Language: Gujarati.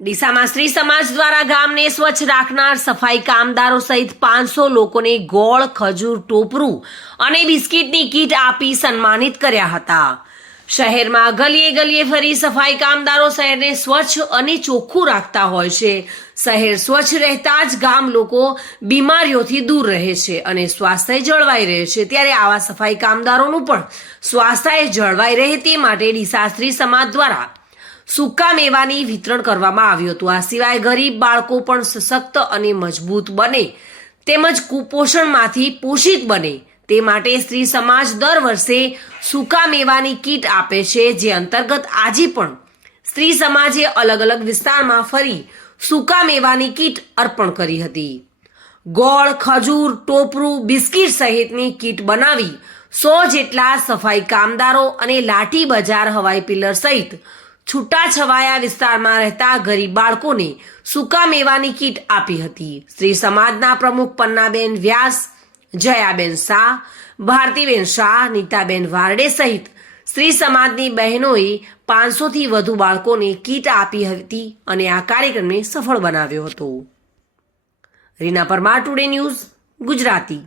ડીસામાં સ્ત્રી સમાજ દ્વારા ગામને સ્વચ્છ રાખનાર સફાઈ કામદારો સહિત 500 લોકોને ગોળ, ખજૂર, ટોપરું અને બિસ્કિટની કીટ આપી સન્માનિત કર્યા હતા। શહેરમાં ગલીએ ગલીએ ફરી સફાઈ કામદારો શહેરને સ્વચ્છ અને ચોખ્ખું રાખતા હોય છે। શહેર સ્વચ્છ રહેતા જ ગામ લોકો બીમારીઓથી દૂર રહે છે અને સ્વાસ્થ્ય જળવાઈ રહે છે। ત્યારે આવા સફાઈ કામદારોનું પણ સ્વાસ્થ્ય જળવાઈ રહે તે માટે ડીસા સ્ત્રી સમાજ દ્વારા સૂકા મેવાની વિતરણ કરવામાં આવ્યું હતું। આ સિવાય ગરીબ બાળકો પણ સશક્ત અને મજબૂત બને તેમજ કુપોષણમાંથી પોષિત બને તે માટે સ્ત્રી સમાજ દર વર્ષે સૂકા મેવાની કીટ આપે છે, જે અંતર્ગત આજે પણ સ્ત્રી સમાજે અલગ અલગ વિસ્તારમાં ફરી સૂકા મેવાની કીટ અર્પણ કરી હતી। ગોળ, ખજૂર, ટોપરું, બિસ્કિટ સહિતની કીટ બનાવી 100 જેટલા સફાઈ કામદારો અને લાઠી બજાર, હવાઈ પિલ્લર સહિત છૂટાછવાયા વિસ્તારમાં રહેતા ગરીબ બાળકોને સૂકા મેવાની કીટ આપી હતી। સ્ત્રી સમાજના પ્રમુખ પન્નાબેન વ્યાસ, જયાબેન શાહ, ભારતીબેન શાહ, નીતાબેન વારડે સહિત સ્ત્રી સમાજની બહેનોએ 500થી વધુ બાળકોને કીટ આપી હતી અને આ કાર્યક્રમને સફળ બનાવ્યો હતો। Reena Parmar, today news, Gujarati.